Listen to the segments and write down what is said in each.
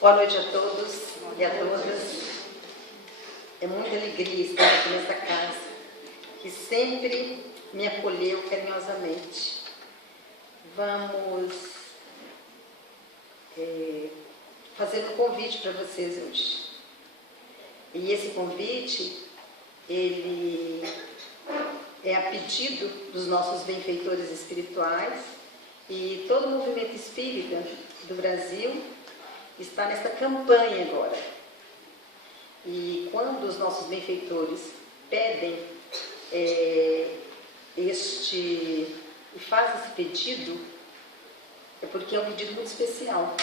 Boa noite a todos e a todas. É muita alegria estar aqui nessa casa, que sempre me acolheu carinhosamente. Vamos fazer um convite para vocês hoje. E esse convite, ele é a pedido dos nossos benfeitores espirituais, e todo o movimento espírita do Brasil está nessa campanha agora. E quando os nossos benfeitores pedem e fazem esse pedido, é porque é um pedido muito especial.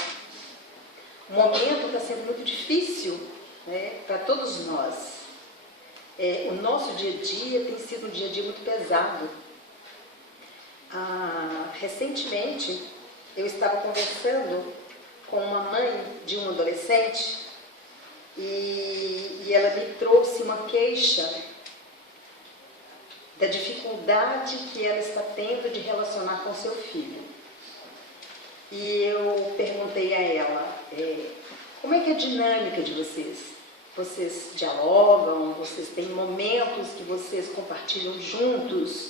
O momento está sendo muito difícil, né, para todos nós. O nosso dia a dia tem sido um dia a dia muito pesado. Recentemente, eu estava conversando com uma mãe de um adolescente e ela me trouxe uma queixa da dificuldade que ela está tendo de relacionar com seu filho. E eu perguntei a ela, como é que é a dinâmica de vocês? Vocês dialogam? Vocês têm momentos que vocês compartilham juntos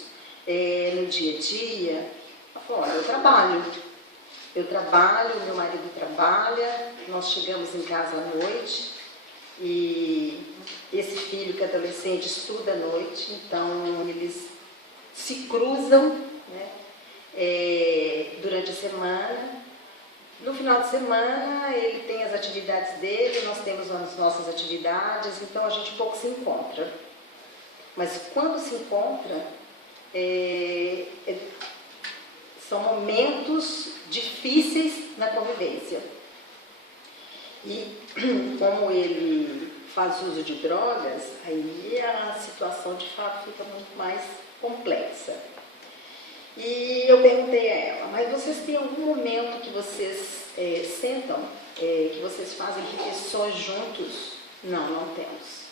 no dia a dia? Ela falou, olha, eu trabalho, meu marido trabalha, nós chegamos em casa à noite e esse filho que é adolescente estuda à noite, então eles se cruzam, né, durante a semana. No final de semana ele tem as atividades dele, nós temos as nossas atividades, então a gente pouco se encontra. Mas quando se encontra, são momentos difíceis na convivência. E como ele faz uso de drogas, aí a situação de fato fica muito mais complexa. E eu perguntei a ela, mas vocês têm algum momento que vocês sentam, que vocês fazem refeições juntos? Não, não temos.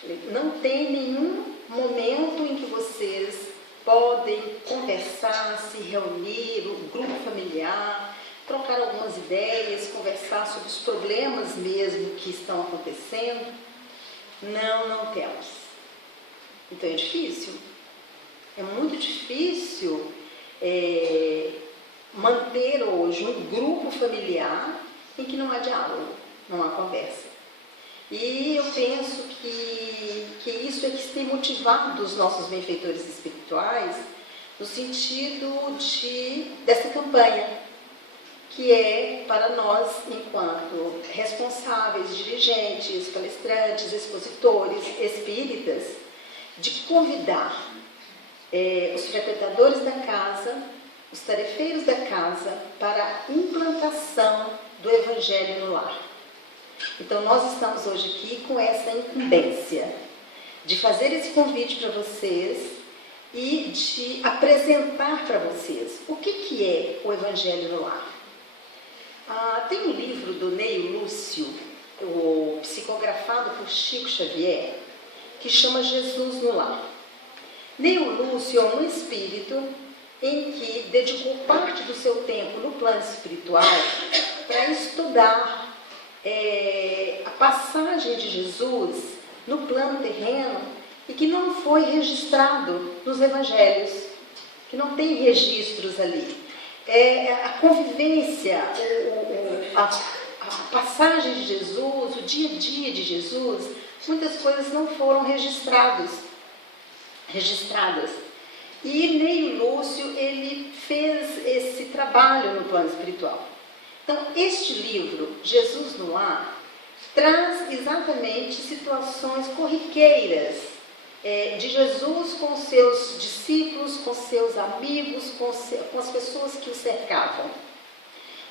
Falei, não tem nenhum momento em que vocês podem conversar, se reunir, o grupo familiar, trocar algumas ideias, conversar sobre os problemas mesmo que estão acontecendo? Não, não temos. Então é difícil. É muito difícil manter hoje um grupo familiar em que não há diálogo, não há conversa. E eu penso que isso é que tem motivado os nossos benfeitores espirituais no sentido dessa campanha, que é para nós, enquanto responsáveis, dirigentes, palestrantes, expositores, espíritas, de convidar os frequentadores da casa, os tarefeiros da casa, para a implantação do Evangelho no lar. Então, nós estamos hoje aqui com essa incumbência de fazer esse convite para vocês e de apresentar para vocês o que é o Evangelho no lar. Tem um livro do Neio Lúcio, psicografado por Chico Xavier, que chama Jesus no Lar. Neio Lúcio é um espírito em que dedicou parte do seu tempo no plano espiritual para estudar a passagem de Jesus no plano terreno e que não foi registrado nos evangelhos, que não tem registros ali. A convivência, a passagem de Jesus, o dia a dia de Jesus, muitas coisas não foram registradas. E Neio Lúcio, ele fez esse trabalho no plano espiritual. Então, este livro, Jesus no Lar, traz exatamente situações corriqueiras de Jesus com seus discípulos, com seus amigos, com as pessoas que o cercavam.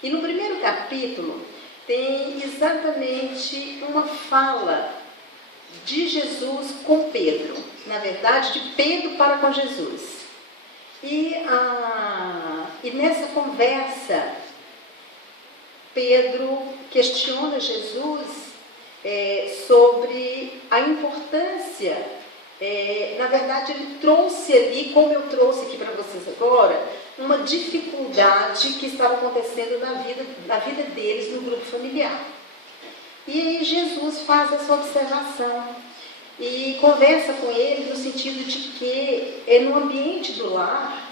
E no primeiro capítulo tem exatamente uma fala de Jesus com Pedro, na verdade, de Pedro para com Jesus. E nessa conversa, Pedro questiona Jesus sobre a importância, na verdade ele trouxe ali, como eu trouxe aqui para vocês agora, uma dificuldade que estava acontecendo na vida deles no grupo familiar. E aí Jesus faz essa observação e conversa com ele no sentido de que é no ambiente do lar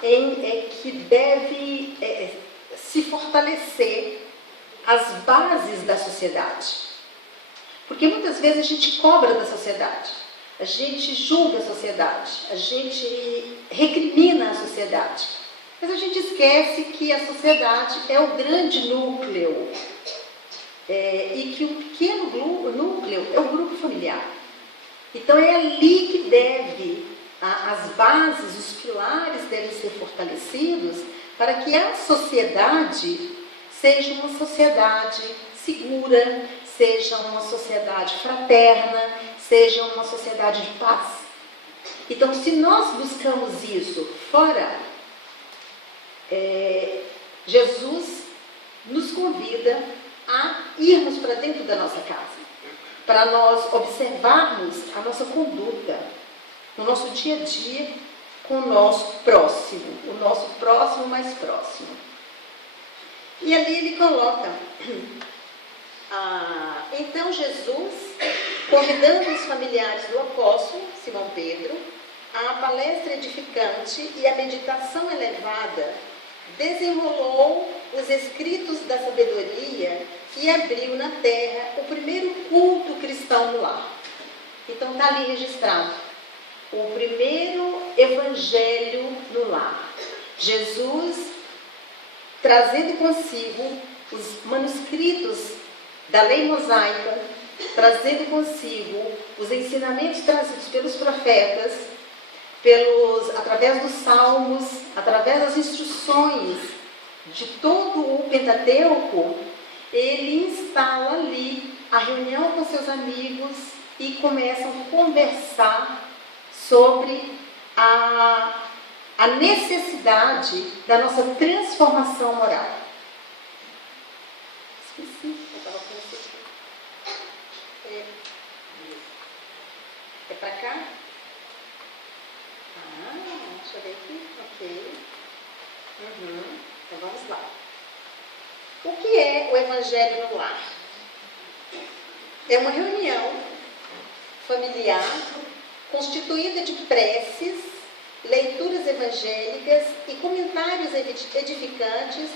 que deve se fortalecer as bases da sociedade. Porque muitas vezes a gente cobra da sociedade, a gente julga a sociedade, a gente recrimina a sociedade, mas a gente esquece que a sociedade é o grande núcleo e que o pequeno núcleo é o grupo familiar. Então é ali que as bases, os pilares devem ser fortalecidos para que a sociedade seja uma sociedade segura, seja uma sociedade fraterna, seja uma sociedade de paz. Então, se nós buscamos isso fora, Jesus nos convida a irmos para dentro da nossa casa, para nós observarmos a nossa conduta no nosso dia a dia com o nosso próximo mais próximo. E ali ele coloca, então Jesus, convidando os familiares do apóstolo Simão Pedro, a palestra edificante e a meditação elevada, desenrolou os escritos da sabedoria e abriu na terra o primeiro culto cristão no lar. Então está ali registrado o primeiro evangelho no lar. Jesus trazendo consigo os manuscritos da lei mosaica, trazendo consigo os ensinamentos trazidos pelos profetas, através dos salmos, através das instruções de todo o Pentateuco, ele instala ali a reunião com seus amigos e começam a conversar sobre a necessidade da nossa transformação moral. Esqueci, eu estava com isso aqui. É para cá? Deixa eu ver aqui. Ok. Então vamos lá. O que é o Evangelho no lar? É uma reunião familiar constituída de preces, leituras evangélicas e comentários edificantes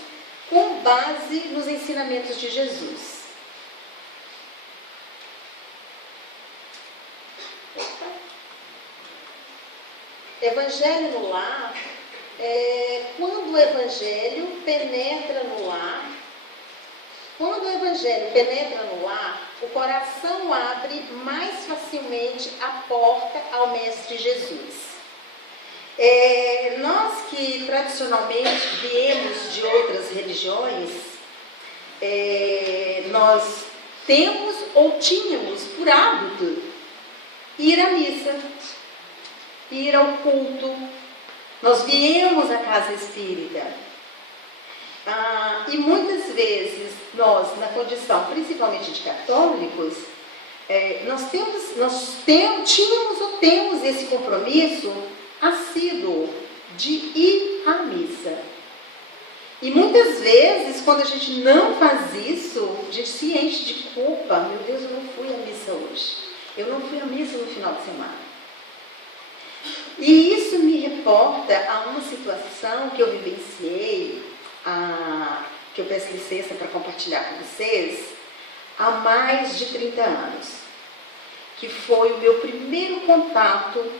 com base nos ensinamentos de Jesus. Evangelho no lar é quando o Evangelho penetra no lar. Quando o Evangelho penetra no lar, o coração abre mais facilmente a porta ao Mestre Jesus. Nós que tradicionalmente viemos de outras religiões, nós temos ou tínhamos por hábito ir à missa, ir ao culto. Nós viemos à casa espírita. E muitas vezes nós, na condição principalmente de católicos, nós tínhamos ou temos esse compromisso assíduo de ir à missa. E muitas vezes, quando a gente não faz isso, a gente se enche de culpa. Meu Deus, eu não fui à missa hoje. Eu não fui à missa no final de semana. E isso me reporta a uma situação que eu vivenciei, que eu peço licença para compartilhar com vocês, há mais de 30 anos, que foi o meu primeiro contato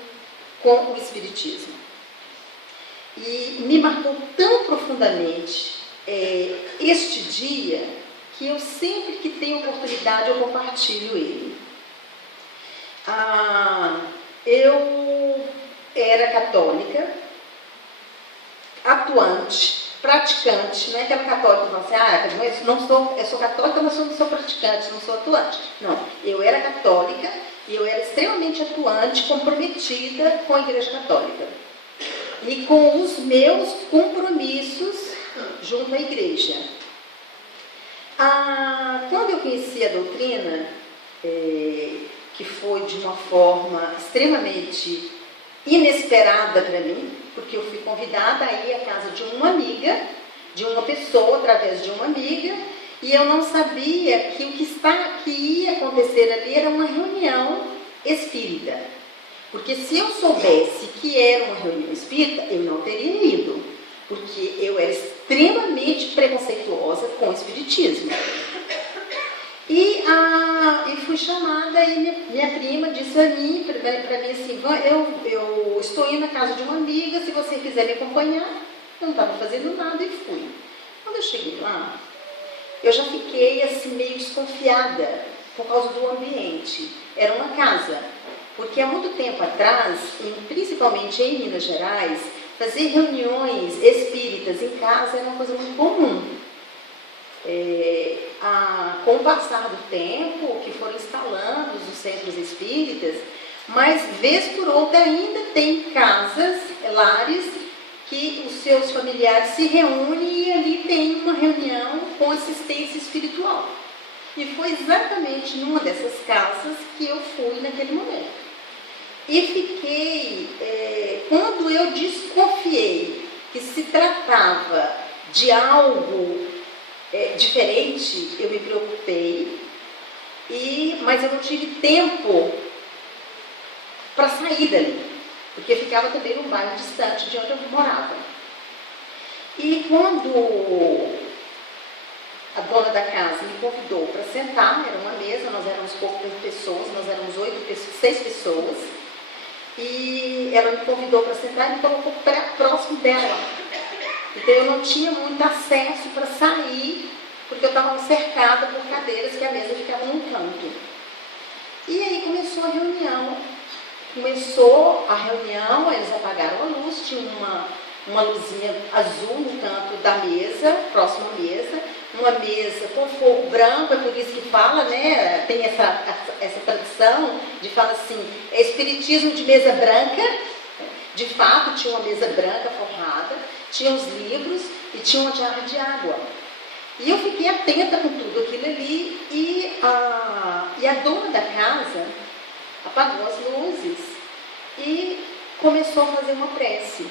com o Espiritismo. E me marcou tão profundamente este dia, que eu sempre que tenho oportunidade eu compartilho ele. Eu era católica, atuante, praticante, não é aquela católica que fala assim, eu sou católica, mas eu não sou praticante, não sou atuante. Não, eu era católica e eu era extremamente atuante, comprometida com a Igreja Católica e com os meus compromissos junto à Igreja. Quando eu conheci a doutrina, que foi de uma forma extremamente inesperada para mim, porque eu fui convidada a ir à casa de uma amiga, de uma pessoa, através de uma amiga, e eu não sabia que o que ia acontecer ali era uma reunião espírita. Porque se eu soubesse que era uma reunião espírita, eu não teria ido, porque eu era extremamente preconceituosa com o espiritismo. E fui chamada, e minha prima disse a mim, para mim assim, eu estou indo na casa de uma amiga, se você quiser me acompanhar. Eu não estava fazendo nada e fui. Quando eu cheguei lá, eu já fiquei assim meio desconfiada por causa do ambiente. Era uma casa, porque há muito tempo atrás, principalmente em Minas Gerais, fazer reuniões espíritas em casa era uma coisa muito comum. Com o passar do tempo, que foram instalando os centros espíritas, mas vez por outra ainda tem casas, lares, que os seus familiares se reúnem e ali tem uma reunião com assistência espiritual. E foi exatamente numa dessas casas que eu fui naquele momento. E fiquei, quando eu desconfiei que se tratava de algo diferente, eu me preocupei, mas eu não tive tempo para sair dali, porque ficava também num bairro distante de onde eu morava. E quando a dona da casa me convidou para sentar, era uma mesa, nós éramos poucas pessoas, nós éramos 6 pessoas, e ela me convidou para sentar e me colocou próximo dela. Então eu não tinha muito acesso para sair, porque eu estava cercada por cadeiras que a mesa ficava num canto. E aí começou a reunião. Eles apagaram a luz, tinha uma luzinha azul no canto da mesa, próxima à mesa, uma mesa com fogo branco, é por isso que fala, né? Tem essa tradição de falar assim, é espiritismo de mesa branca. De fato, tinha uma mesa branca forrada, tinha os livros e tinha uma jarra de água. E eu fiquei atenta com tudo aquilo ali e a dona da casa apagou as luzes e começou a fazer uma prece.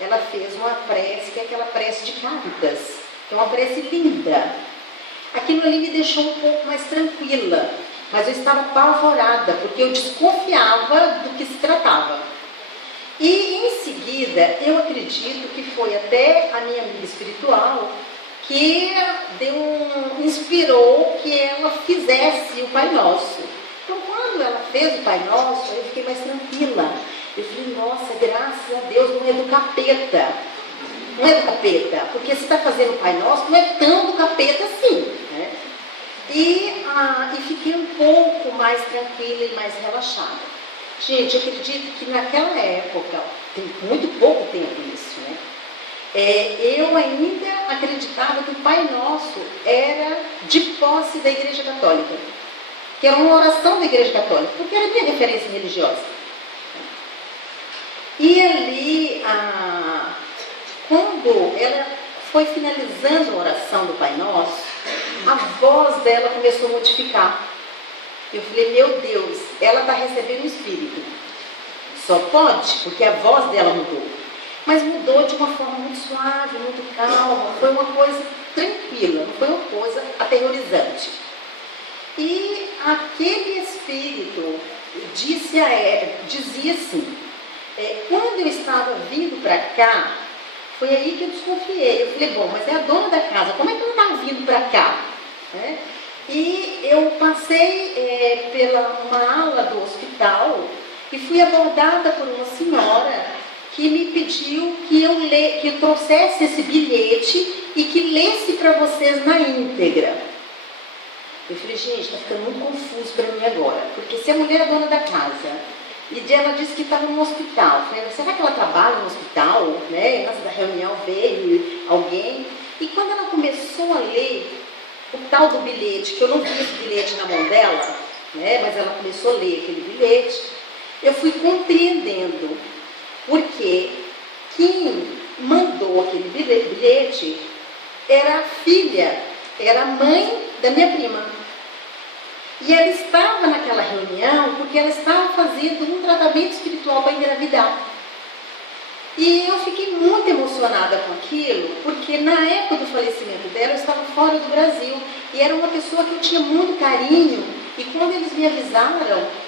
Ela fez uma prece, que é aquela prece de Cáritas, que é uma prece linda. Aquilo ali me deixou um pouco mais tranquila, mas eu estava apavorada, porque eu desconfiava do que se tratava. E em seguida, eu acredito que foi até a minha amiga espiritual que inspirou que ela fizesse o Pai Nosso. Então, quando ela fez o Pai Nosso, eu fiquei mais tranquila. Eu falei, nossa, graças a Deus, não é do capeta. Não é do capeta, porque se está fazendo o Pai Nosso, não é tão do capeta assim, né? E fiquei um pouco mais tranquila e mais relaxada. Gente, eu acredito que naquela época, tem muito pouco tempo isso, né? Eu ainda acreditava que o Pai Nosso era de posse da Igreja Católica, que era uma oração da Igreja Católica, porque era a minha referência religiosa. E ali, quando ela foi finalizando a oração do Pai Nosso, a voz dela começou a modificar. Eu falei, meu Deus, ela está recebendo o Espírito. Só pode, porque a voz dela mudou. Mas mudou de uma forma muito suave, muito calma, foi uma coisa tranquila, não foi uma coisa aterrorizante. E aquele Espírito dizia assim, quando eu estava vindo para cá, foi aí que eu desconfiei. Eu falei, bom, mas é a dona da casa, como é que ela está vindo para cá? E eu passei pela uma ala do hospital e fui abordada por uma senhora que me pediu que eu trouxesse esse bilhete e que lesse para vocês na íntegra. Eu falei, gente, está ficando muito confuso para mim agora, porque se a mulher é dona da casa e ela disse que estava no hospital, eu falei, será que ela trabalha no hospital? Né? Nessa reunião veio alguém, e quando ela começou a ler o tal do bilhete, que eu não vi esse bilhete na mão dela, né? Mas ela começou a ler aquele bilhete, eu fui compreendendo, porque quem mandou aquele bilhete era a filha, era a mãe da minha prima. E ela estava naquela reunião porque ela estava fazendo um tratamento espiritual para engravidar. E eu fiquei muito emocionada com aquilo, porque na época do falecimento dela eu estava fora do Brasil e era uma pessoa que eu tinha muito carinho, e quando eles me avisaram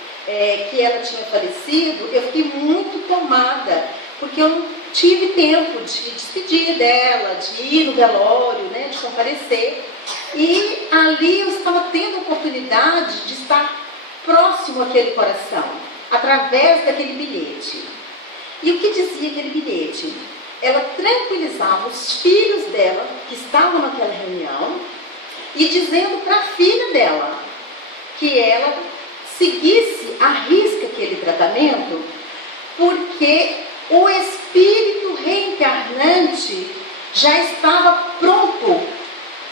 que ela tinha falecido, eu fiquei muito tomada, porque eu não tive tempo de despedir dela, de ir no velório, né, de comparecer, e ali eu estava tendo a oportunidade de estar próximo àquele coração, através daquele bilhete. E o que dizia aquele bilhete? Ela tranquilizava os filhos dela, que estavam naquela reunião, e dizendo para a filha dela que ela seguisse à risca aquele tratamento, porque o espírito reencarnante já estava pronto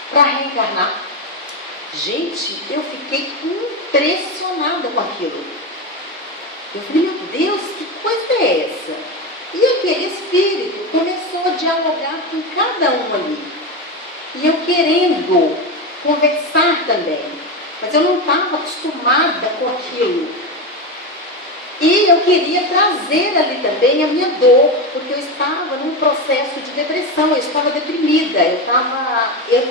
para reencarnar. Gente, eu fiquei impressionada com aquilo. Eu falei, meu Deus, que coisa é essa? E aquele espírito começou a dialogar com cada um ali. E eu querendo conversar também, mas eu não estava acostumada com aquilo. E eu queria trazer ali também a minha dor, porque eu estava num processo de depressão, eu estava deprimida, eu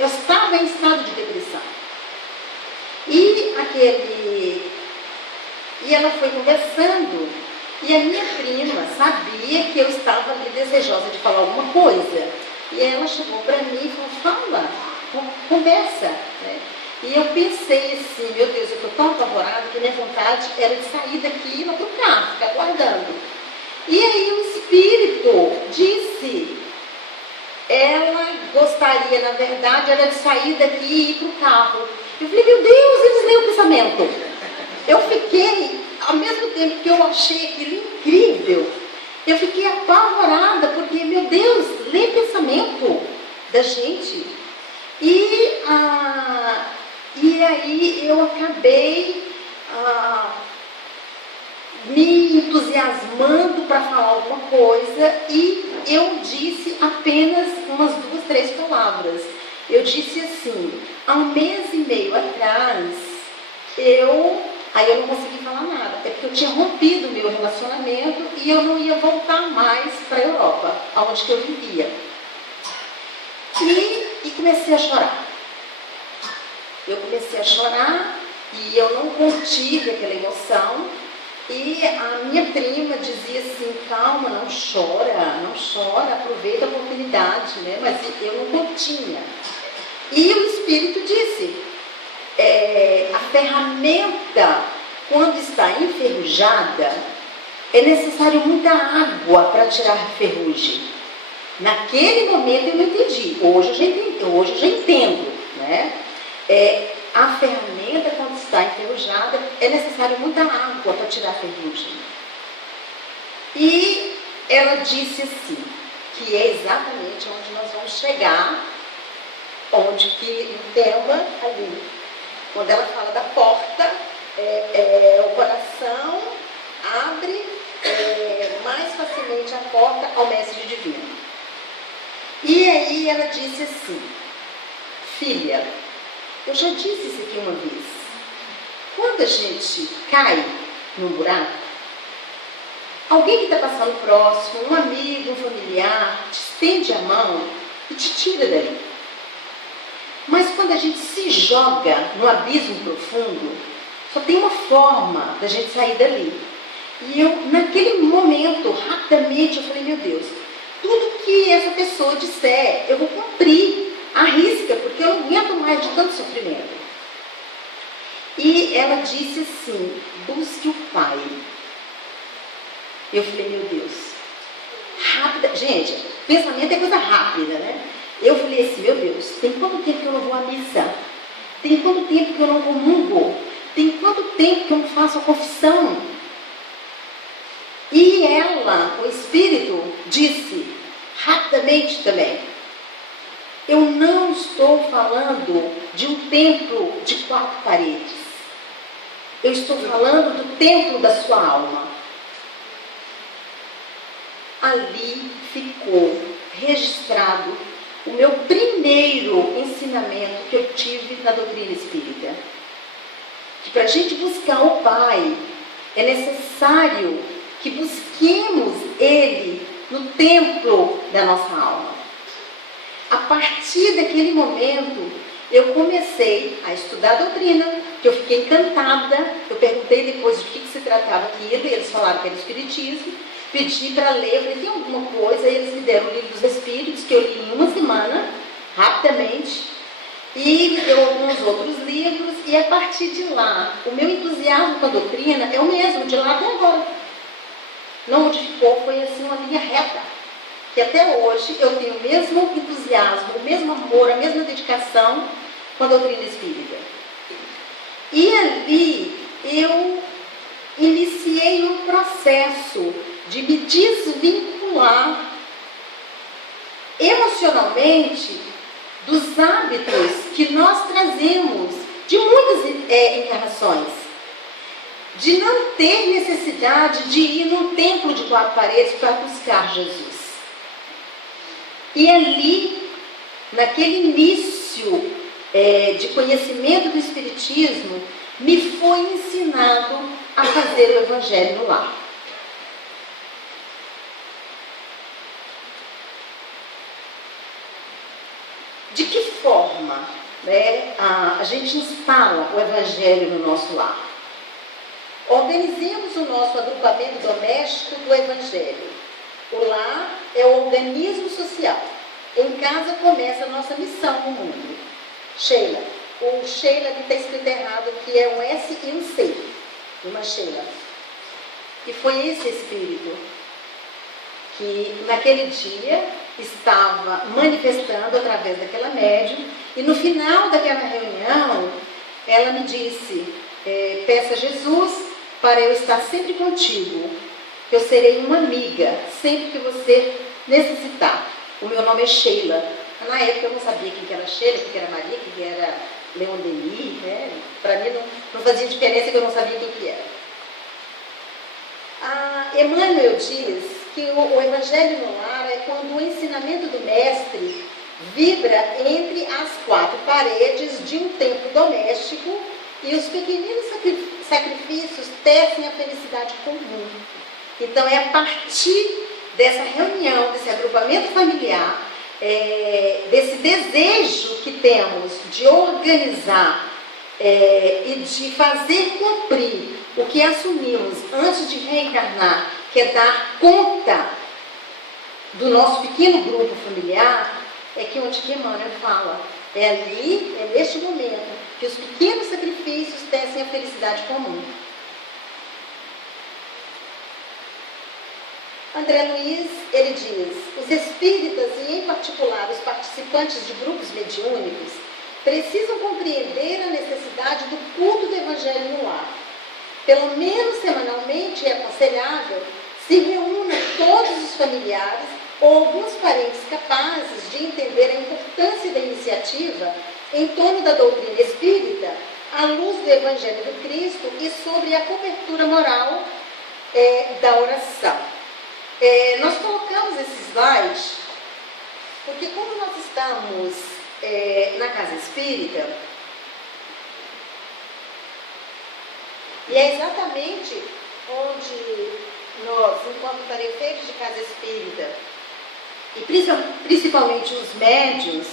estava em estado de depressão. E ela foi conversando, e a minha prima sabia que eu estava ali desejosa de falar alguma coisa. E ela chegou para mim e falou, fala, conversa, né? E eu pensei assim, meu Deus, eu estou tão apavorada que minha vontade era de sair daqui e ir lá para o carro, ficar guardando. E aí o espírito disse, ela gostaria, na verdade, era de sair daqui e ir para o carro. Eu falei, meu Deus, eles leem o pensamento. Eu fiquei, ao mesmo tempo que eu achei aquilo incrível, eu fiquei apavorada, porque, meu Deus, lê pensamento da gente. E aí eu acabei me entusiasmando para falar alguma coisa, e eu disse apenas umas 2, 3 palavras. Eu disse assim, há 1 mês e meio atrás, aí eu não consegui falar nada, é porque eu tinha rompido o meu relacionamento e eu não ia voltar mais para a Europa, aonde que eu vivia. E comecei a chorar. Eu comecei a chorar e eu não contive aquela emoção. E a minha prima dizia assim, calma, não chora, aproveita a oportunidade, né? Mas eu não continha. E o Espírito disse, a ferramenta, quando está enferrujada, é necessário muita água para tirar a ferrugem. Naquele momento eu não entendi, hoje eu já entendo, né? A ferramenta, quando está enferrujada, é necessário muita água para tirar a ferrugem. E ela disse assim, que é exatamente onde nós vamos chegar, onde que o tema ali, quando ela fala da porta, o coração abre mais facilmente a porta ao mestre divino. E aí ela disse assim, filha, eu já disse isso aqui uma vez, quando a gente cai num buraco, alguém que está passando próximo, um amigo, um familiar, te estende a mão e te tira dali. Mas quando a gente se joga no abismo profundo, só tem uma forma da gente sair dali. E eu, naquele momento, rapidamente, eu falei, meu Deus, tudo que essa pessoa disser, eu vou cumprir à risca, porque eu não aguento mais de tanto sofrimento. E ela disse assim, busque o Pai. Eu falei, meu Deus, rápida, gente, pensamento é coisa rápida, né? Eu falei assim, meu Deus, tem quanto tempo que eu não vou à missa? Tem quanto tempo que eu não comungo? Tem quanto tempo que eu não faço a confissão? E ela, o Espírito, disse, rapidamente também, eu não estou falando de um templo de 4 paredes. Eu estou falando do templo da sua alma. Ali ficou registrado o meu primeiro ensinamento que eu tive na doutrina espírita. Que para a gente buscar o Pai, é necessário que busquemos Ele no templo da nossa alma. A partir daquele momento, eu comecei a estudar a doutrina, que eu fiquei encantada. Eu perguntei depois de que se tratava aquilo, e eles falaram que era espiritismo. Pedi para ler, eu falei, tem alguma coisa? E eles me deram o livro dos Espíritos, que eu li em uma semana, rapidamente, e me deu alguns outros livros, e a partir de lá, o meu entusiasmo com a doutrina é o mesmo, de lá até agora. Não modificou, foi assim uma linha reta, que até hoje eu tenho o mesmo entusiasmo, o mesmo amor, a mesma dedicação com a doutrina espírita. E ali eu iniciei um processo de me desvincular emocionalmente dos hábitos que nós trazemos de muitas encarnações, de não ter necessidade de ir num templo de 4 paredes para buscar Jesus. E ali, naquele início de conhecimento do Espiritismo, me foi ensinado a fazer o Evangelho no lar. De que forma, né, a gente instala o Evangelho no nosso lar? Organizemos o nosso agrupamento doméstico do Evangelho. O lar é o organismo social. Em casa começa a nossa missão no mundo. Sheila. O Sheila ali está escrito errado, que é um S e um C. Uma Sheila. E foi esse espírito que naquele dia estava manifestando através daquela médium, e no final daquela reunião ela me disse, peça a Jesus para eu estar sempre contigo, que eu serei uma amiga sempre que você necessitar. O meu nome é Sheila. Na época eu não sabia quem que era Sheila, quem que era Maria, quem que era Leon Denis, né? Para mim não fazia diferença, que eu não sabia quem que era. Emmanuel diz que o Evangelho no lar é quando o ensinamento do Mestre vibra entre as 4 paredes de um templo doméstico e os pequeninos sacrifícios tecem a felicidade comum. Então é a partir dessa reunião, desse agrupamento familiar, desse desejo que temos de organizar e de fazer cumprir o que assumimos antes de reencarnar, que é dar conta do nosso pequeno grupo familiar, é que onde que Emmanuel fala. É ali, é neste momento, que os pequenos sacrifícios tecem a felicidade comum. André Luiz, ele diz, os espíritas, e em particular os participantes de grupos mediúnicos, precisam compreender a necessidade do culto do Evangelho no lar. Pelo menos semanalmente é aconselhável se reúnam todos os familiares ou alguns parentes capazes de entender a importância da iniciativa em torno da doutrina espírita, à luz do Evangelho do Cristo e sobre a cobertura moral da oração. Nós colocamos esse slide porque, como nós estamos na casa espírita, e é exatamente onde nós, enquanto tarefeiros de casa espírita, e principalmente os médiuns,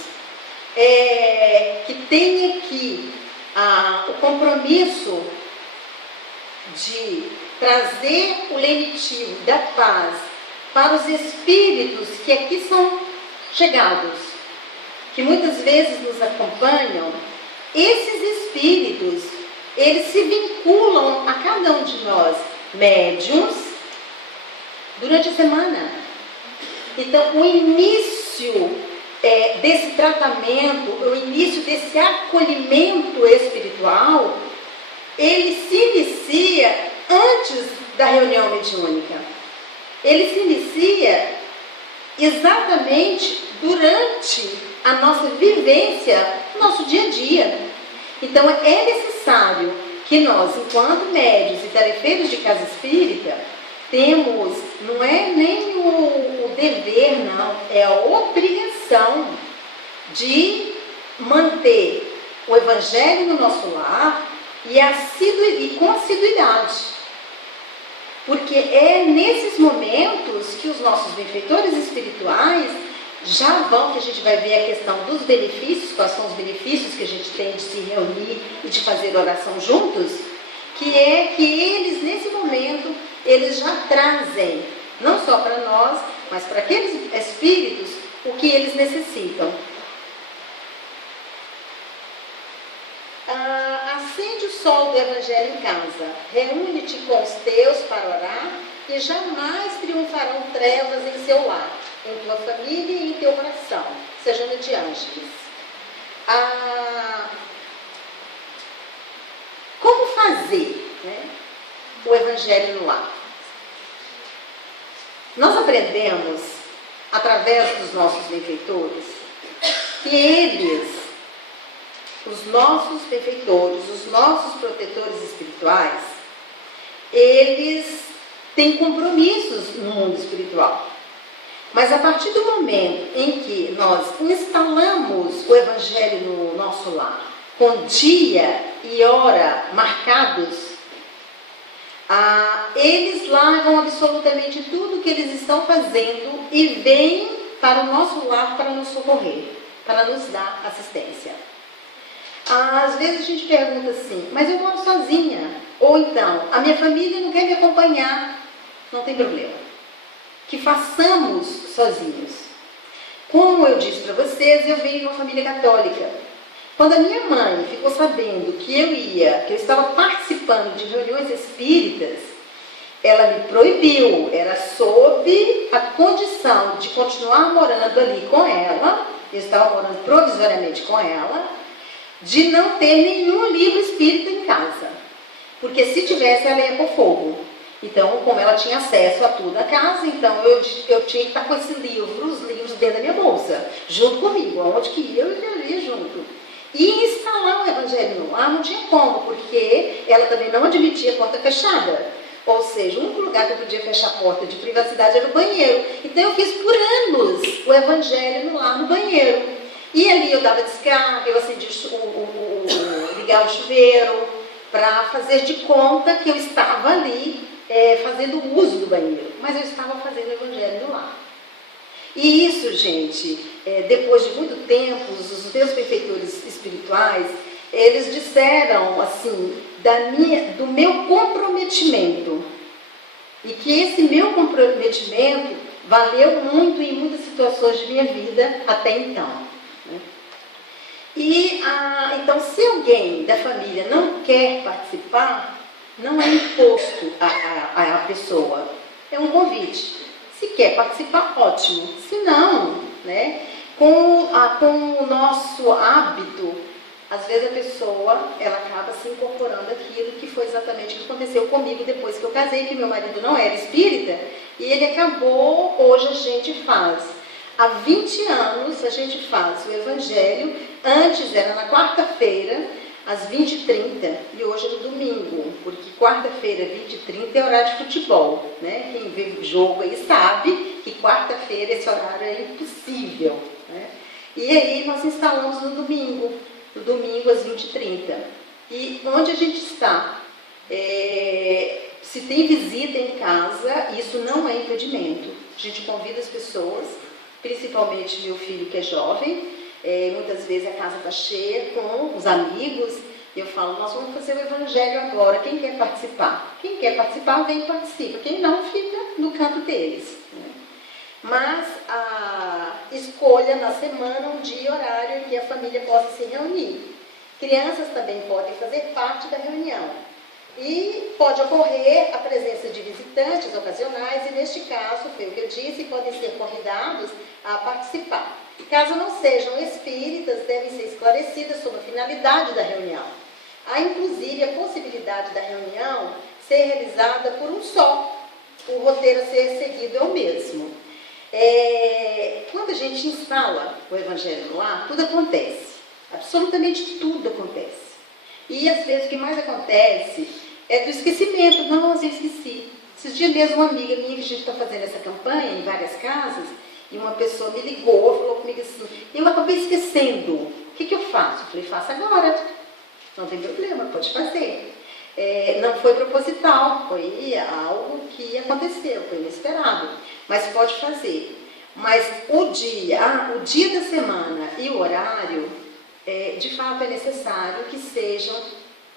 que têm aqui o compromisso de trazer o lenitivo da paz para os espíritos que aqui são chegados, que muitas vezes nos acompanham. Esses espíritos, eles se vinculam a cada um de nós, médiuns, durante a semana. Então, o início desse tratamento, o início desse acolhimento espiritual, ele se inicia antes da reunião mediúnica. Ele se inicia exatamente durante a nossa vivência, nosso dia a dia. Então, é necessário que nós, enquanto médiuns e tarefeiros de casa espírita, temos, não é nem o dever, não, é a obrigação de manter o Evangelho no nosso lar e com assiduidade. Porque é nesses momentos que os nossos benfeitores espirituais já vão, que a gente vai ver a questão dos benefícios, quais são os benefícios que a gente tem de se reunir e de fazer oração juntos, que é que eles, nesse momento, eles já trazem, não só para nós, mas para aqueles espíritos, o que eles necessitam. Acende o sol do Evangelho em casa, reúne-te com os teus para orar, e jamais triunfarão trevas em seu lar, em tua família e em teu coração, sejam de ângeles. Como fazer, né, o Evangelho no lar? Nós aprendemos, através dos nossos benfeitores, que eles, os nossos benfeitores, os nossos protetores espirituais, eles têm compromissos no mundo espiritual. Mas a partir do momento em que nós instalamos o Evangelho no nosso lar, com dia e hora marcados, eles largam absolutamente tudo que eles estão fazendo e vêm para o nosso lar para nos socorrer, para nos dar assistência. Às vezes a gente pergunta assim, mas eu moro sozinha, ou então, a minha família não quer me acompanhar. Não tem problema. Que façamos sozinhos. Como eu disse para vocês, eu venho de uma família católica. Quando a minha mãe ficou sabendo que eu estava participando de reuniões espíritas, ela me proibiu. Era sob a condição de continuar morando ali com ela, eu estava morando provisoriamente com ela, de não ter nenhum livro espírita em casa. Porque se tivesse, ela ia pôr fogo. Então, como ela tinha acesso a tudo a casa, então eu tinha que estar com os livros dentro da minha bolsa, junto comigo, aonde que ia, eu ia junto. E instalar o Evangelho no lar não tinha como, porque ela também não admitia porta fechada. Ou seja, o único lugar que eu podia fechar a porta de privacidade era o banheiro. Então eu fiz por anos o Evangelho no lar, no banheiro. E ali eu dava descarga, eu acendia ligava o chuveiro, para fazer de conta que eu estava ali fazendo uso do banheiro. Mas eu estava fazendo o Evangelho no lar. E isso, gente, depois de muito tempo, os meus benfeitores espirituais, eles disseram assim, do meu comprometimento. E que esse meu comprometimento valeu muito em muitas situações de minha vida até então. Né? E, então, se alguém da família não quer participar, não é imposto à pessoa, é um convite. Se quer participar, ótimo. Se não, né, com o nosso hábito, às vezes a pessoa, ela acaba se incorporando aquilo que foi exatamente o que aconteceu comigo depois que eu casei, que meu marido não era espírita, e ele acabou, hoje a gente faz. Há 20 anos a gente faz o Evangelho, antes era na quarta-feira, às 20h30, e hoje é no domingo, porque quarta-feira, 20h30, é horário de futebol, né? Quem vê jogo aí sabe que quarta-feira esse horário é impossível, né? E aí nós instalamos no domingo às 20h30. E onde a gente está, se tem visita em casa, isso não é impedimento. A gente convida as pessoas, principalmente meu filho que é jovem, muitas vezes a casa está cheia com os amigos, e eu falo, nós vamos fazer o Evangelho agora, quem quer participar? Quem quer participar, vem e participa, quem não, fica no canto deles. Né? Mas escolha na semana um dia e horário em que a família possa se reunir. Crianças também podem fazer parte da reunião. E pode ocorrer a presença de visitantes ocasionais, e neste caso, foi o que eu disse, podem ser convidados a participar. Caso não sejam espíritas, devem ser esclarecidas sobre a finalidade da reunião. Há inclusive a possibilidade da reunião ser realizada por um só. O roteiro a ser seguido é o mesmo. Quando a gente instala o Evangelho no lar, tudo acontece. Absolutamente tudo acontece. E às vezes o que mais acontece é do esquecimento. Nossa, eu esqueci. Esses dias mesmo uma amiga minha, que a gente está fazendo essa campanha em várias casas, e uma pessoa me ligou, falou comigo assim, eu acabei esquecendo, o que eu faço? Eu falei, faça agora. Não tem problema, pode fazer. Não foi proposital, foi algo que aconteceu, foi inesperado, mas pode fazer. Mas o dia da semana e o horário, de fato é necessário que sejam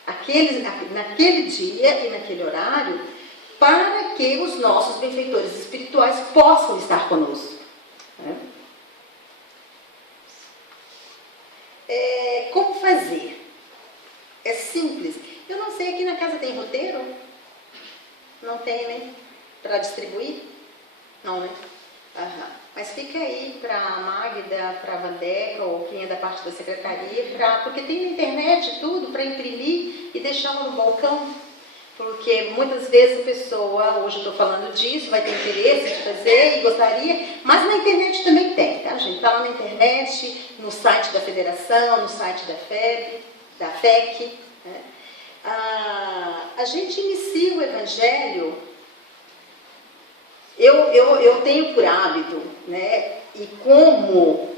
naquele dia e naquele horário, para que os nossos benfeitores espirituais possam estar conosco. Né? Como fazer? É simples. Eu não sei, aqui na casa tem roteiro? Não tem, né? Para distribuir? Não, né? Aham. Mas fica aí para a Magda, para a Vandeca, ou quem é da parte da secretaria, porque tem na internet tudo para imprimir e deixar no balcão. Porque muitas vezes a pessoa, hoje eu estou falando disso, vai ter interesse de fazer e gostaria, mas na internet também tem, tá, gente? Está lá na internet, no site da Federação, no site da FEC. Né? A gente inicia o Evangelho, eu tenho por hábito, né? E como,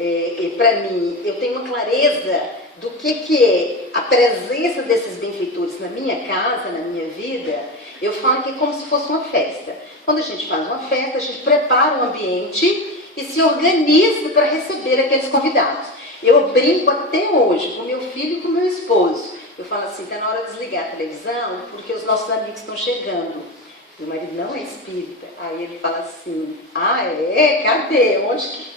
para mim, eu tenho uma clareza do que é a presença desses benfeitores na minha casa, na minha vida, eu falo que é como se fosse uma festa. Quando a gente faz uma festa, a gente prepara um ambiente e se organiza para receber aqueles convidados. Eu brinco até hoje com meu filho e com meu esposo. Eu falo assim, está na hora de desligar a televisão, porque os nossos amigos estão chegando. Meu marido não é espírita. Aí ele fala assim, cadê? Onde que...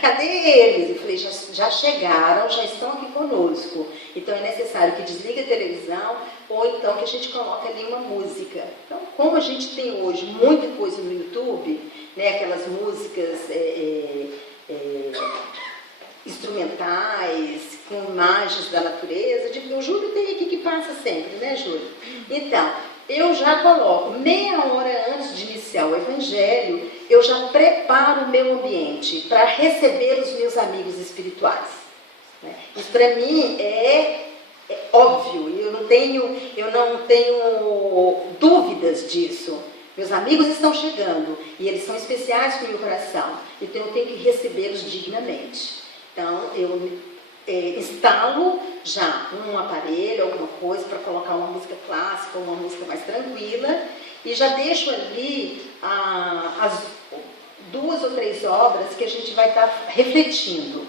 Cadê eles? Eu falei, já chegaram, já estão aqui conosco. Então é necessário que desligue a televisão ou então que a gente coloque ali uma música. Então, como a gente tem hoje muita coisa no YouTube, né, aquelas músicas instrumentais, com imagens da natureza, o Júlio tem aqui que passa sempre, né, Júlio? Então, eu já coloco meia hora antes de iniciar o Evangelho, eu já preparo o meu ambiente para receber os meus amigos espirituais. Né? Isso para mim é óbvio, eu não tenho dúvidas disso. Meus amigos estão chegando e eles são especiais para o meu coração, então eu tenho que recebê-los dignamente. Então eu instalo já um aparelho, alguma coisa para colocar uma música clássica ou uma música mais tranquila e já deixo ali as 2 ou 3 obras que a gente vai estar refletindo.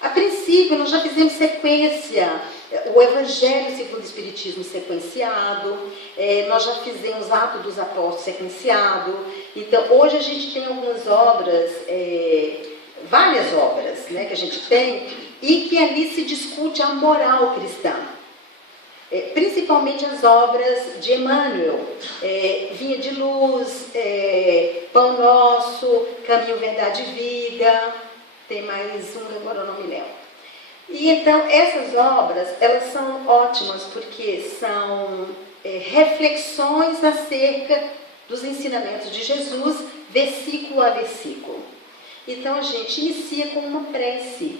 A princípio, nós já fizemos sequência, o Evangelho segundo o Espiritismo sequenciado, nós já fizemos Atos dos Apóstolos sequenciado. Então, hoje a gente tem algumas obras, várias obras, né, que a gente tem, e que ali se discute a moral cristã. Principalmente as obras de Emmanuel, Vinha de Luz, Pão Nosso, Caminho, Verdade e Vida, tem mais um, agora eu não me lembro. E então essas obras, elas são ótimas porque são reflexões acerca dos ensinamentos de Jesus, versículo a versículo. Então a gente inicia com uma prece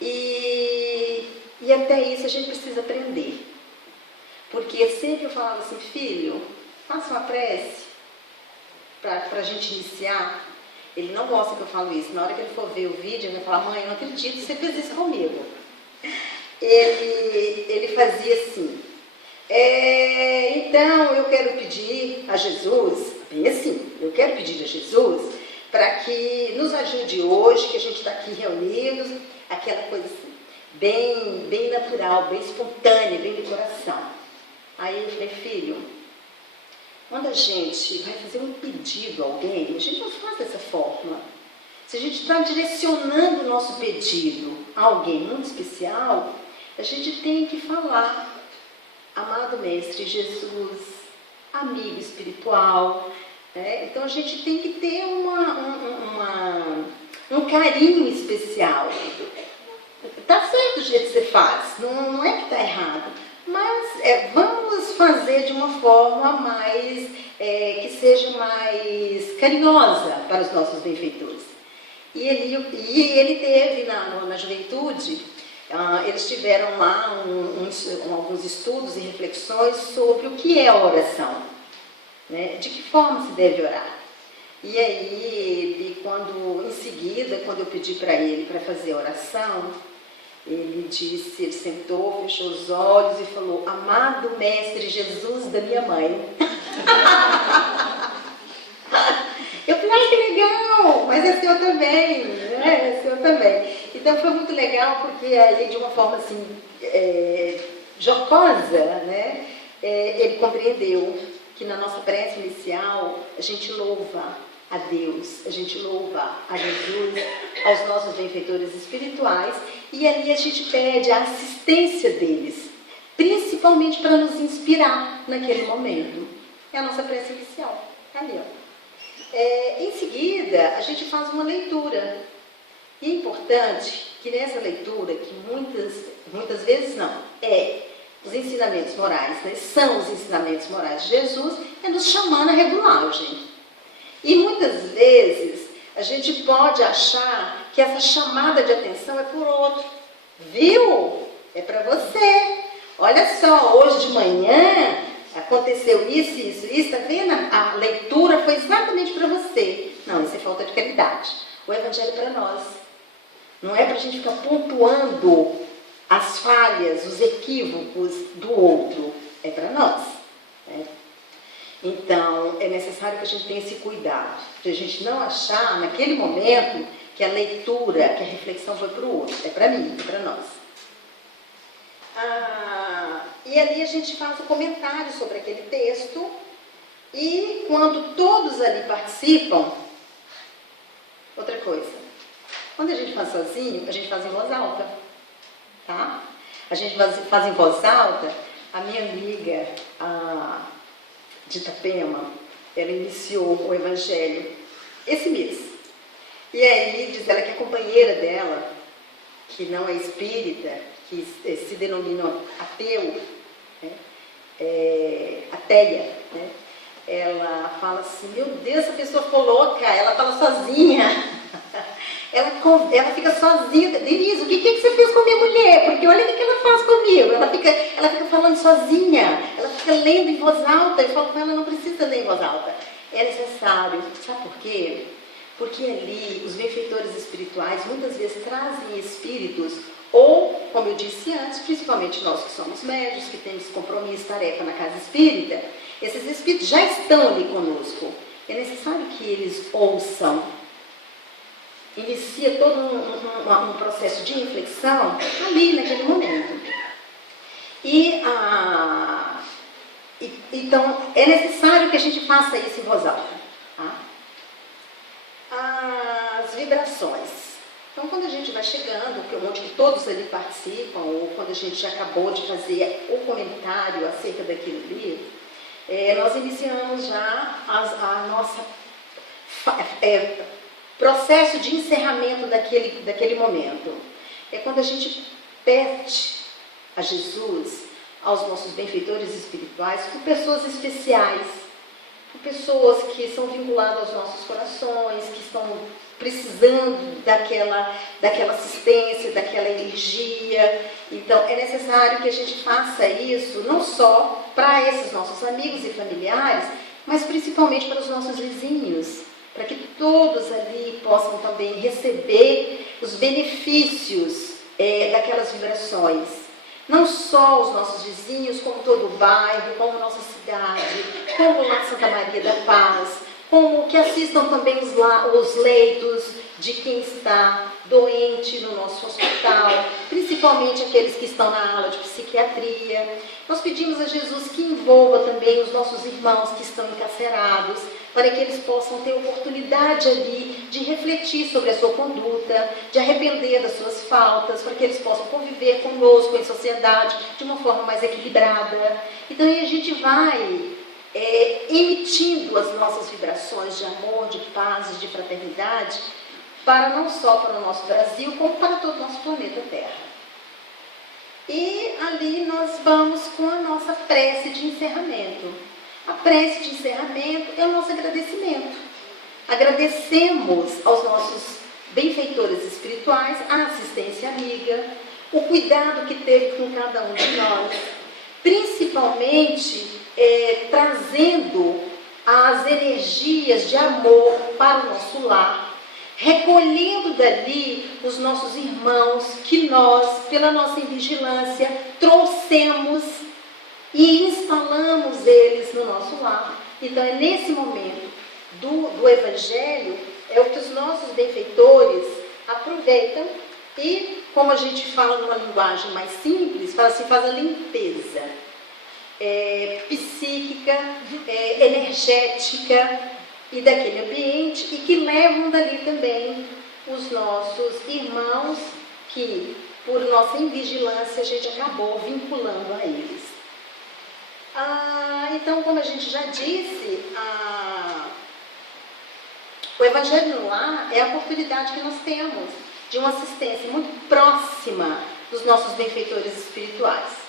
e até isso a gente precisa aprender. Porque sempre eu falava assim, filho, faça uma prece para a gente iniciar. Ele não gosta que eu falo isso. Na hora que ele for ver o vídeo, ele vai falar, mãe, eu não acredito que você fez isso comigo. Ele fazia assim, então eu quero pedir a Jesus, bem assim, eu quero pedir a Jesus para que nos ajude hoje, que a gente está aqui reunidos, aquela coisa assim, bem natural, bem espontânea, bem do coração. Aí eu falei, filho, quando a gente vai fazer um pedido a alguém, a gente não faz dessa forma. Se a gente está direcionando o nosso pedido a alguém muito especial, a gente tem que falar, amado Mestre Jesus, amigo espiritual, né? Então a gente tem que ter um carinho especial. Tá certo o jeito que você faz, não é que está errado, mas vamos fazer de uma forma mais, que seja mais carinhosa para os nossos benfeitores. E ele teve na juventude, eles tiveram lá alguns estudos e reflexões sobre o que é a oração, né? De que forma se deve orar. E aí, em seguida, quando eu pedi para ele para fazer a oração, Ele disse, ele sentou, fechou os olhos e falou: amado Mestre Jesus da minha mãe. Eu falei: ai, que legal, mas é seu também, né? É seu também. Então foi muito legal, porque aí de uma forma assim, jocosa, né? Ele compreendeu que na nossa prece inicial a gente louva a Deus, a gente louva a Jesus, aos nossos benfeitores espirituais, e ali a gente pede a assistência deles, principalmente para nos inspirar naquele momento. É a nossa prece inicial, ali, ó. Em seguida, a gente faz uma leitura. E é importante que nessa leitura, que muitas vezes não, os ensinamentos morais, né, são os ensinamentos morais de Jesus, é nos chamando a regulagem. E muitas vezes a gente pode achar que essa chamada de atenção é por outro. Viu? É para você. Olha só, hoje de manhã aconteceu isso, tá vendo? A leitura foi exatamente para você. Não, isso é falta de caridade. O Evangelho é para nós. Não é para a gente ficar pontuando as falhas, os equívocos do outro. É para nós. Né? Então, é necessário que a gente tenha esse cuidado, de a gente não achar, naquele momento, que a leitura, que a reflexão foi para o outro. É para mim, é para nós. E ali a gente faz o comentário sobre aquele texto, e quando todos ali participam, outra coisa, quando a gente faz sozinho, a gente faz em voz alta, tá? A gente faz em voz alta. A minha amiga, de Itapema, ela iniciou o Evangelho esse mês. E aí diz ela que a companheira dela, que não é espírita, que se denomina ateu, né, ateia, né, ela fala assim: meu Deus, essa pessoa ficou louca, ela fala sozinha. Ela fica sozinha. Denise, o que você fez com a minha mulher? Porque olha o que ela faz comigo. Ela fica falando sozinha, ela fica lendo em voz alta. Eu falo com ela: não precisa ler em voz alta. É necessário. Sabe por quê? Porque ali os benfeitores espirituais muitas vezes trazem espíritos, ou, como eu disse antes, principalmente nós que somos médios, que temos compromisso, tarefa na casa espírita, esses espíritos já estão ali conosco. É necessário que eles ouçam. Inicia todo um processo de reflexão ali naquele momento. Então, é necessário que a gente faça isso em voz alta. Tá? As vibrações. Então, quando a gente vai chegando, onde todos ali participam, ou quando a gente já acabou de fazer o comentário acerca daquilo ali, nós iniciamos já a nossa processo de encerramento daquele momento. É quando a gente pede a Jesus, aos nossos benfeitores espirituais, por pessoas especiais, por pessoas que são vinculadas aos nossos corações, que estão precisando daquela assistência, daquela energia. Então, é necessário que a gente faça isso, não só para esses nossos amigos e familiares, mas principalmente para os nossos vizinhos, para que todos ali possam também receber os benefícios daquelas vibrações. Não só os nossos vizinhos, como todo o bairro, como nossa cidade, como lá Santa Maria da Paz, como que assistam também os leitos de quem está doente no nosso hospital, principalmente aqueles que estão na aula de psiquiatria. Nós pedimos a Jesus que envolva também os nossos irmãos que estão encarcerados, para que eles possam ter oportunidade ali de refletir sobre a sua conduta, de arrepender das suas faltas, para que eles possam conviver conosco em sociedade de uma forma mais equilibrada. Então aí a gente vai emitindo as nossas vibrações de amor, de paz, de fraternidade, para não só para o nosso Brasil, como para todo o nosso planeta Terra. E ali nós vamos com a nossa prece de encerramento. A prece de encerramento é o nosso agradecimento. Agradecemos aos nossos benfeitores espirituais a assistência amiga, o cuidado que teve com cada um de nós, principalmente trazendo as energias de amor para o nosso lar, recolhendo dali os nossos irmãos que nós, pela nossa invigilância, trouxemos e instalamos eles no nosso lar. Então é nesse momento do Evangelho, é o que os nossos benfeitores aproveitam e, como a gente fala numa linguagem mais simples, faz a limpeza psíquica, energética e daquele ambiente, e que levam dali também os nossos irmãos que, por nossa invigilância, a gente acabou vinculando a eles. Então, como a gente já disse, o Evangelho no Lar é a oportunidade que nós temos de uma assistência muito próxima dos nossos benfeitores espirituais.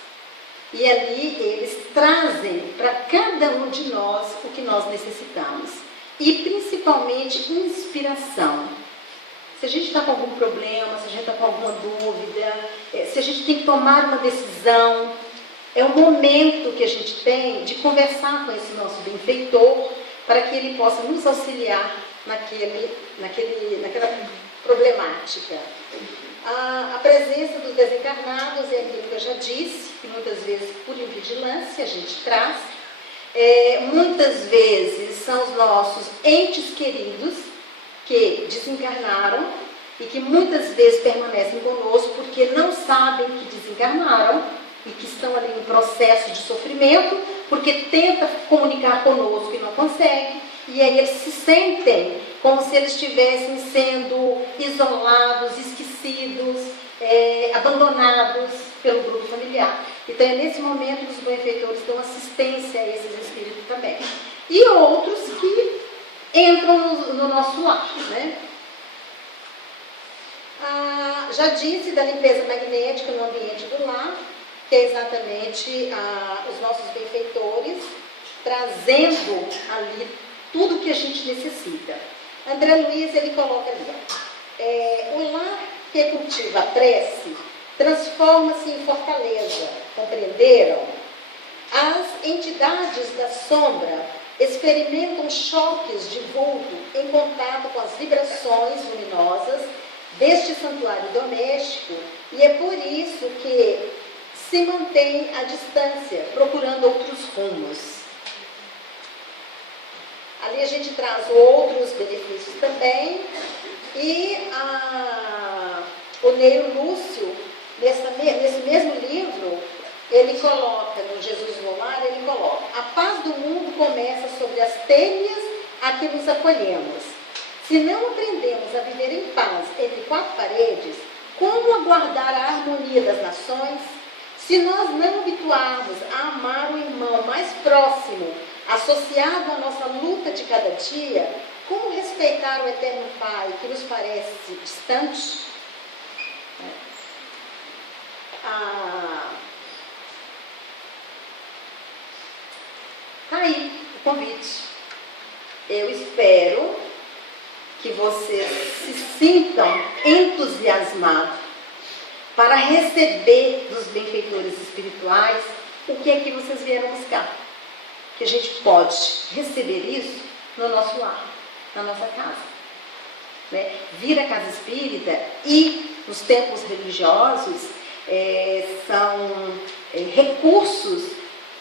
E ali eles trazem para cada um de nós o que nós necessitamos. E principalmente inspiração. Se a gente está com algum problema, se a gente está com alguma dúvida, se a gente tem que tomar uma decisão, é o momento que a gente tem de conversar com esse nosso benfeitor para que ele possa nos auxiliar naquela problemática. A presença dos desencarnados é aquilo que eu já disse, que muitas vezes por invigilância a gente traz. Muitas vezes são os nossos entes queridos que desencarnaram e que muitas vezes permanecem conosco porque não sabem que desencarnaram e que estão ali em processo de sofrimento, porque tenta comunicar conosco e não consegue, e aí eles se sentem como se eles estivessem sendo isolados, esquecidos, abandonados pelo grupo familiar. Então é nesse momento que os benfeitores dão assistência a esses espíritos também. E outros que entram no nosso lar, né? Já disse da limpeza magnética no ambiente do lar, que é exatamente os nossos benfeitores trazendo ali tudo que a gente necessita. André Luiz, ele coloca ali, o lar que cultiva a prece transforma-se em fortaleza, compreenderam? As entidades da sombra experimentam choques de vulto em contato com as vibrações luminosas deste santuário doméstico, e é por isso que se mantém à distância, procurando outros rumos. Ali a gente traz outros benefícios também, e o Neio Lúcio, nesse mesmo livro, ele coloca, no Jesus no Lar, ele coloca: a paz do mundo começa sobre as telhas a que nos acolhemos. Se não aprendemos a viver em paz entre quatro paredes, como aguardar a harmonia das nações? Se nós não habituarmos a amar o irmão mais próximo, associado à nossa luta de cada dia, como respeitar o Eterno Pai, que nos parece distante? Tá aí o convite. Eu espero que vocês se sintam entusiasmados para receber dos benfeitores espirituais o que é que vocês vieram buscar. Que a gente pode receber isso no nosso lar, na nossa casa. Né? Vir à casa espírita e nos templos religiosos são recursos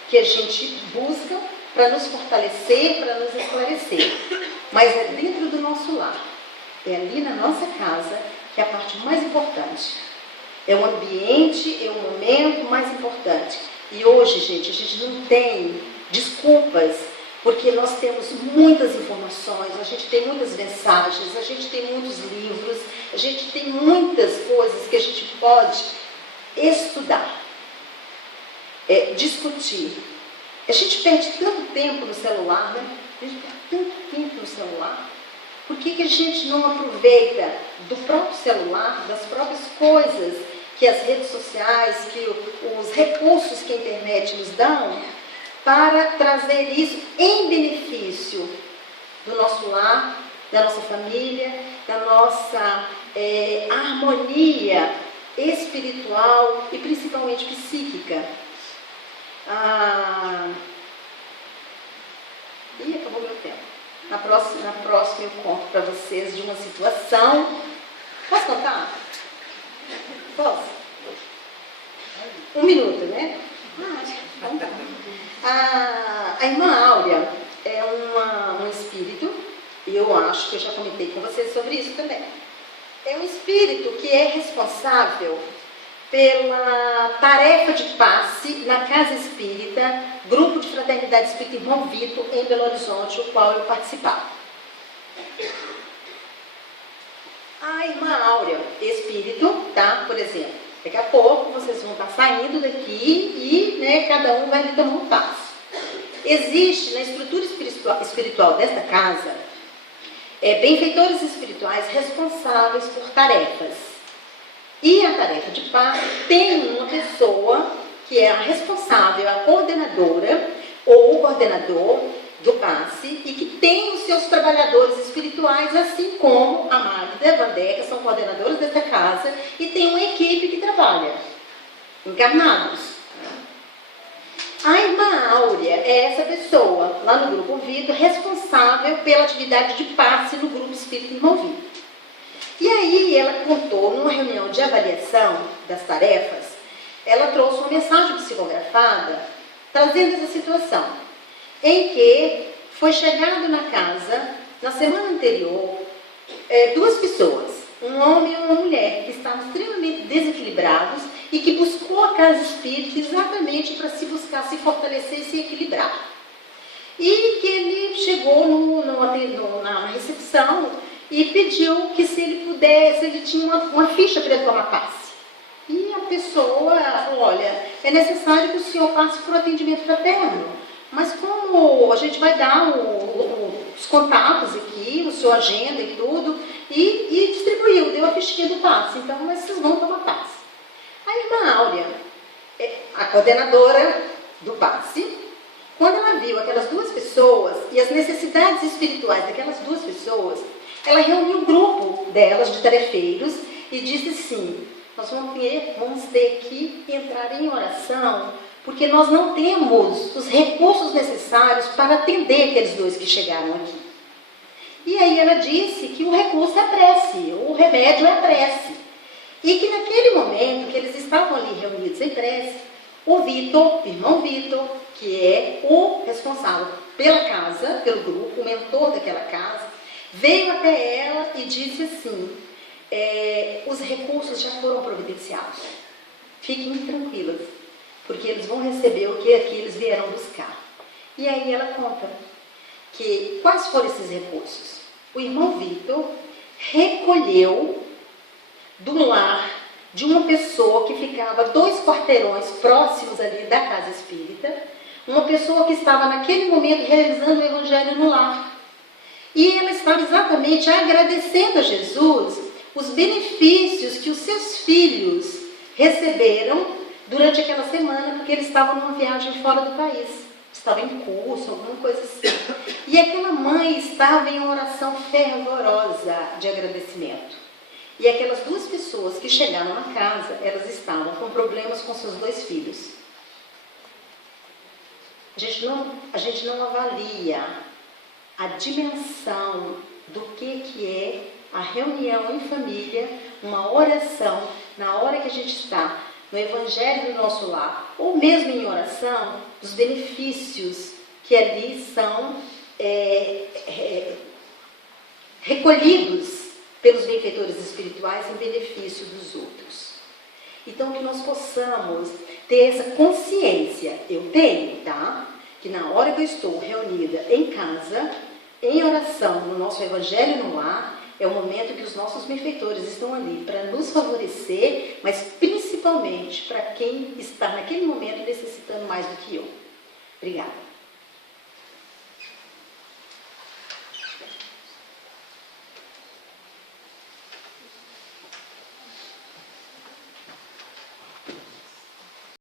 que a gente busca para nos fortalecer, para nos esclarecer. Mas é dentro do nosso lar, é ali na nossa casa que é a parte mais importante. É o ambiente, é o momento mais importante. E hoje, gente, a gente não tem desculpas, porque nós temos muitas informações, a gente tem muitas mensagens, a gente tem muitos livros, a gente tem muitas coisas que a gente pode estudar, discutir. A gente perde tanto tempo no celular, né? A gente perde tanto tempo no celular. Por que a gente não aproveita do próprio celular, das próprias coisas que as redes sociais, que os recursos que a internet nos dão, para trazer isso em benefício do nosso lar, da nossa família, da nossa harmonia espiritual e principalmente psíquica. Ih, acabou meu tempo. na próxima eu conto para vocês de uma situação. Posso contar? Posso? 1 minuto, né? Então tá. A irmã Áurea é um espírito, e eu acho que eu já comentei com vocês sobre isso também. É um espírito que é responsável pela tarefa de passe na Casa Espírita, Grupo de Fraternidade Espírita Irmão Vitor, em Belo Horizonte, o qual eu participava. A irmã Áurea, espírito, tá? Por exemplo, daqui a pouco vocês vão estar saindo daqui e, né, cada um vai lhe tomar um passo. Existe na estrutura espiritual desta casa benfeitores espirituais responsáveis por tarefas. E a tarefa de passe tem uma pessoa que é a responsável, a coordenadora ou o coordenador do passe e que tem os seus trabalhadores espirituais, assim como a Magda e a Vandeca são coordenadores dessa casa e tem uma equipe que trabalha, encarnados. A irmã Áurea é essa pessoa, lá no Grupo Vitor, responsável pela atividade de passe no Grupo Espírita Irmão Vitor. E aí ela contou, numa reunião de avaliação das tarefas, ela trouxe uma mensagem psicografada, trazendo essa situação, em que foi chegado na casa, na semana anterior, 2 pessoas, um homem e uma mulher, que estavam extremamente desequilibrados e que buscou a Casa Espírita exatamente para se buscar se fortalecer e se equilibrar. E que ele chegou na recepção e pediu que se ele pudesse, ele tinha uma ficha para ele tomar passe. E a pessoa falou, olha, é necessário que o senhor passe por atendimento fraterno, mas como a gente vai dar os contatos aqui, o seu agenda e tudo, e distribuiu, deu a fichinha do passe, então mas vocês vão tomar passe. A irmã Áurea, a coordenadora do passe, quando ela viu aquelas 2 pessoas e as necessidades espirituais daquelas 2 pessoas, ela reuniu o grupo delas de tarefeiros e disse assim, nós vamos ter que entrar em oração, porque nós não temos os recursos necessários para atender aqueles 2 que chegaram aqui. E aí ela disse que o recurso é a prece, o remédio é a prece. E que naquele momento que eles estavam ali reunidos em prece, o Vitor, irmão Vitor, que é o responsável pela casa, pelo grupo, o mentor daquela casa, veio até ela e disse assim, os recursos já foram providenciados, fiquem tranquilas, porque eles vão receber o que aqui eles vieram buscar. E aí ela conta que quais foram esses recursos? O irmão Vitor recolheu do lar de uma pessoa que ficava 2 quarteirões próximos ali da Casa Espírita, uma pessoa que estava naquele momento realizando o Evangelho no lar. E ela estava exatamente agradecendo a Jesus os benefícios que os seus filhos receberam durante aquela semana, porque eles estavam numa viagem fora do país. Estava em curso, alguma coisa assim. E aquela mãe estava em uma oração fervorosa de agradecimento. E aquelas 2 pessoas que chegaram na casa, elas estavam com problemas com seus 2 filhos. A gente não avalia a dimensão do que é a reunião em família, uma oração, na hora que a gente está no Evangelho do nosso lar, ou mesmo em oração, os benefícios que ali são recolhidos pelos benfeitores espirituais em benefício dos outros. Então, que nós possamos ter essa consciência, eu tenho, tá? Que na hora que eu estou reunida em casa, em oração, no nosso Evangelho no lar, é o momento que os nossos benfeitores estão ali para nos favorecer, mas principalmente para quem está naquele momento necessitando mais do que eu. Obrigada.